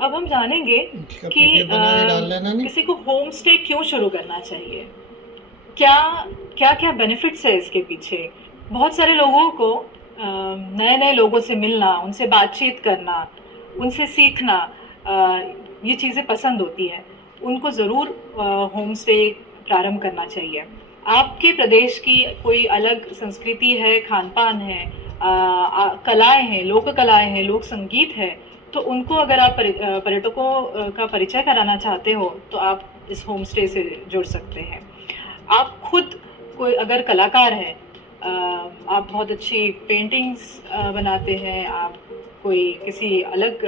अब हम जानेंगे इसका कि पीडीएफ बना के डाल लेना नहीं। किसी को होम स्टे क्यों शुरू करना चाहिए, क्या क्या क्या बेनिफिट्स है इसके पीछे। बहुत सारे लोगों को नए नए लोगों से मिलना, उनसे बातचीत करना, उनसे सीखना, ये चीज़ें पसंद होती हैं। उनको ज़रूर होम स्टे प्रारंभ करना चाहिए। आपके प्रदेश की कोई अलग संस्कृति है, खान पान है, कलाएं हैं, लोक कलाएं हैं, लोक संगीत है, तो उनको अगर आप पर्यटकों का परिचय कराना चाहते हो तो आप इस होम स्टे से जुड़ सकते हैं। आप खुद कोई अगर कलाकार हैं, आप बहुत अच्छी पेंटिंग्स बनाते हैं, आप कोई किसी अलग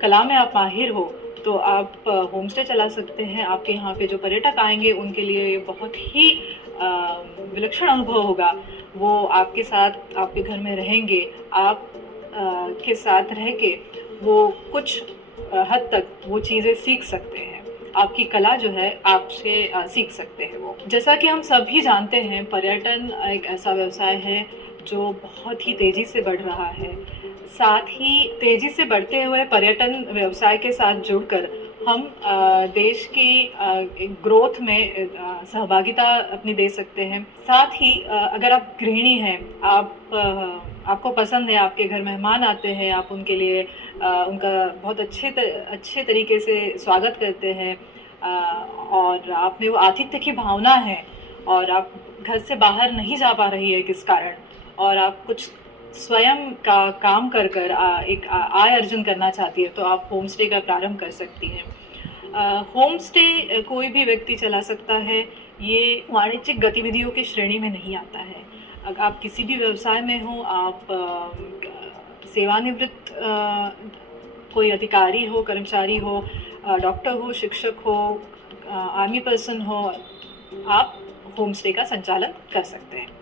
कला में आप माहिर हो, तो आप होम स्टे चला सकते हैं। आपके यहाँ पे जो पर्यटक आएंगे उनके लिए ये बहुत ही विलक्षण अनुभव होगा। वो आपके साथ आपके घर में रहेंगे, आप के साथ रह के वो कुछ हद तक वो चीज़ें सीख सकते हैं। आपकी कला जो है आपसे सीख सकते हैं वो। जैसा कि हम सभी जानते हैं, पर्यटन एक ऐसा व्यवसाय है जो बहुत ही तेज़ी से बढ़ रहा है। साथ ही तेज़ी से बढ़ते हुए पर्यटन व्यवसाय के साथ जुड़कर हम देश की एक ग्रोथ में सहभागिता अपनी दे सकते हैं। साथ ही अगर आप गृहिणी हैं, आपको पसंद है, आपके घर मेहमान आते हैं, आप उनके लिए उनका बहुत अच्छे तरीके से स्वागत करते हैं, और आप में वो आतिथ्य की भावना है, और आप घर से बाहर नहीं जा पा रही है किस कारण, और आप कुछ स्वयं का काम कर कर एक आय अर्जन करना चाहती है, तो आप होम स्टे का प्रारंभ कर सकती हैं। होम स्टे कोई भी व्यक्ति चला सकता है। ये वाणिज्यिक गतिविधियों की श्रेणी में नहीं आता है। अगर आप किसी भी व्यवसाय में हो, आप सेवानिवृत्त कोई अधिकारी हो, कर्मचारी हो, डॉक्टर हो, शिक्षक हो, आर्मी पर्सन हो, आप होम स्टे का संचालन कर सकते हैं।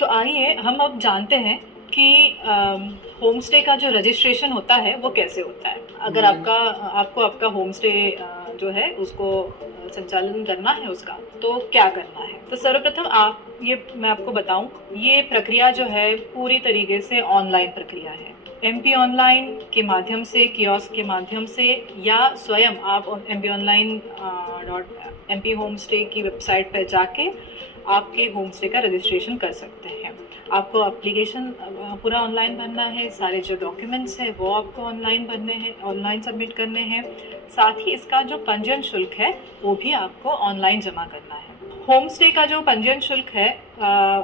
तो आइए हम अब जानते हैं कि होम स्टे का जो रजिस्ट्रेशन होता है वो कैसे होता है। अगर आपको आपका होम स्टे जो है उसको संचालन करना है उसका, तो क्या करना है। तो सर्वप्रथम आप ये मैं आपको बताऊं, ये प्रक्रिया जो है पूरी तरीके से ऑनलाइन प्रक्रिया है। एमपी ऑनलाइन के माध्यम से, कियोस्क के माध्यम से, या स्वयं आप MP online dot MP home stay की वेबसाइट पर जाके आपके होम स्टे का रजिस्ट्रेशन कर सकते हैं। आपको एप्लीकेशन पूरा ऑनलाइन भरना है, सारे जो डॉक्यूमेंट्स हैं वो आपको ऑनलाइन भरने हैं, ऑनलाइन सबमिट करने हैं। साथ ही इसका जो पंजीयन शुल्क है वो भी आपको ऑनलाइन जमा करना है। होम स्टे का जो पंजीयन शुल्क है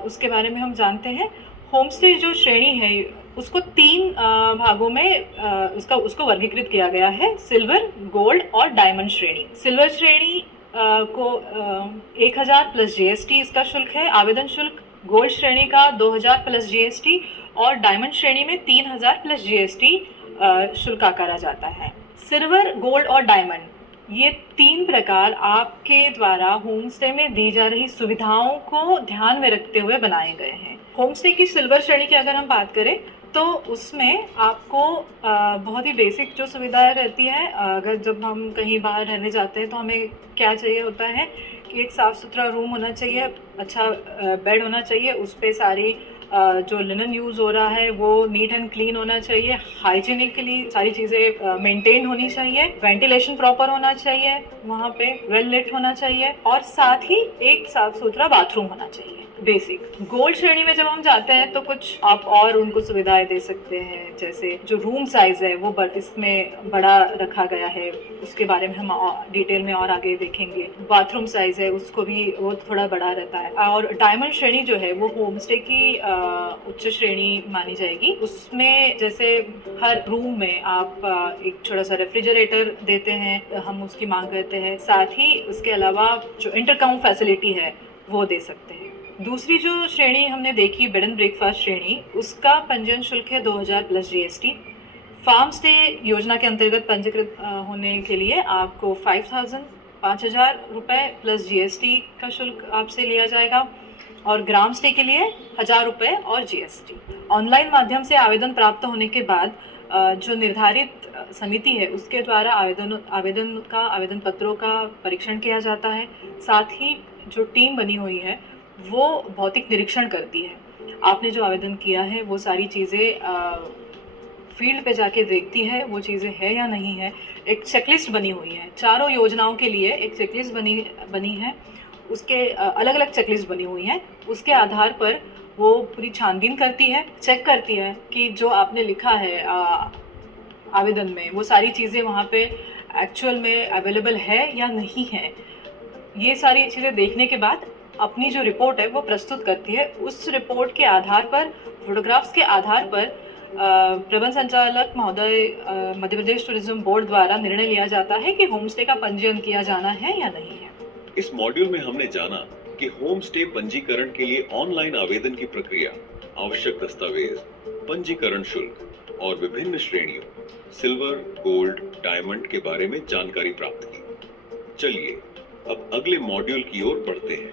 उसके बारे में हम जानते हैं। होम स्टे जो श्रेणी है उसको तीन भागों में उसका उसको वर्गीकृत किया गया है: सिल्वर, गोल्ड और डायमंड श्रेणी। सिल्वर श्रेणी को 1000 प्लस जीएसटी इसका शुल्क है, आवेदन शुल्क। गोल्ड श्रेणी का 2000 प्लस जीएसटी, और डायमंड श्रेणी में 3000 प्लस जीएसटी शुल्क आकारा जाता है। सिल्वर, गोल्ड और डायमंड, ये तीन प्रकार आपके द्वारा होम स्टे में दी जा रही सुविधाओं को ध्यान में रखते हुए बनाए गए हैं। होम स्टे की सिल्वर श्रेणी की अगर हम बात करें तो उसमें आपको बहुत ही बेसिक जो सुविधाएं रहती हैं। अगर जब हम कहीं बाहर रहने जाते हैं तो हमें क्या चाहिए होता है कि एक साफ़ सुथरा रूम होना चाहिए, अच्छा बेड होना चाहिए, उस पर सारी जो लिनन यूज़ हो रहा है वो नीट एंड क्लीन होना चाहिए, हाइजीनिकली सारी चीज़ें मेंटेन होनी चाहिए, वेंटिलेशन प्रॉपर होना चाहिए, वहाँ पे वेल लिट होना चाहिए, और साथ ही एक साफ सुथरा बाथरूम होना चाहिए। बेसिक। गोल्ड श्रेणी में जब हम जाते हैं तो कुछ आप और उनको सुविधाएं दे सकते हैं, जैसे जो रूम साइज है वो इसमें बड़ा रखा गया है, उसके बारे में हम डिटेल में और आगे देखेंगे। बाथरूम साइज है उसको भी वो थोड़ा बड़ा रहता है। और डायमंड श्रेणी जो है वो होम स्टे की उच्च श्रेणी मानी जाएगी। उसमें जैसे हर रूम में आप एक छोटा सा रेफ्रिजरेटर देते हैं, हम उसकी मांग करते हैं। साथ ही उसके अलावा जो इंटरकम फैसिलिटी है वो दे सकते हैं। दूसरी जो श्रेणी हमने देखी, बेड एंड ब्रेकफास्ट श्रेणी, उसका पंजीयन शुल्क है 2000 प्लस जीएसटी। फार्म स्टे योजना के अंतर्गत पंजीकृत होने के लिए आपको 5000 रुपये प्लस जीएसटी का शुल्क आपसे लिया जाएगा, और ग्राम स्टे के लिए 1000 रुपये और जीएसटी। ऑनलाइन माध्यम से आवेदन प्राप्त होने के बाद जो निर्धारित समिति है उसके द्वारा आवेदन पत्रों का परीक्षण किया जाता है। साथ ही जो टीम बनी हुई है वो भौतिक निरीक्षण करती है। आपने जो आवेदन किया है वो सारी चीज़ें फील्ड पे जाके देखती है वो चीज़ें है या नहीं है। एक चेकलिस्ट बनी हुई है, चारों योजनाओं के लिए एक चेकलिस्ट बनी है। उसके अलग अलग चेकलिस्ट बनी हुई हैं। उसके आधार पर वो पूरी छानबीन करती है, चेक करती है कि जो आपने लिखा है आवेदन में, वो सारी चीज़ें वहाँ पे एक्चुअल में अवेलेबल है या नहीं है। ये सारी चीज़ें देखने के बाद अपनी जो रिपोर्ट है वो प्रस्तुत करती है। उस रिपोर्ट के आधार पर, फोटोग्राफ्स के आधार पर प्रबंध संचालक महोदय मध्य प्रदेश टूरिज्म बोर्ड द्वारा निर्णय लिया जाता है कि होम स्टे का पंजीयन किया जाना है या नहीं है। इस मॉड्यूल में हमने जाना कि होम स्टे पंजीकरण के लिए ऑनलाइन आवेदन की प्रक्रिया, आवश्यक दस्तावेज, पंजीकरण शुल्क और विभिन्न श्रेणियों सिल्वर, गोल्ड, डायमंड के बारे में जानकारी प्राप्त की। चलिए अब अगले मॉड्यूल की ओर बढ़ते हैं।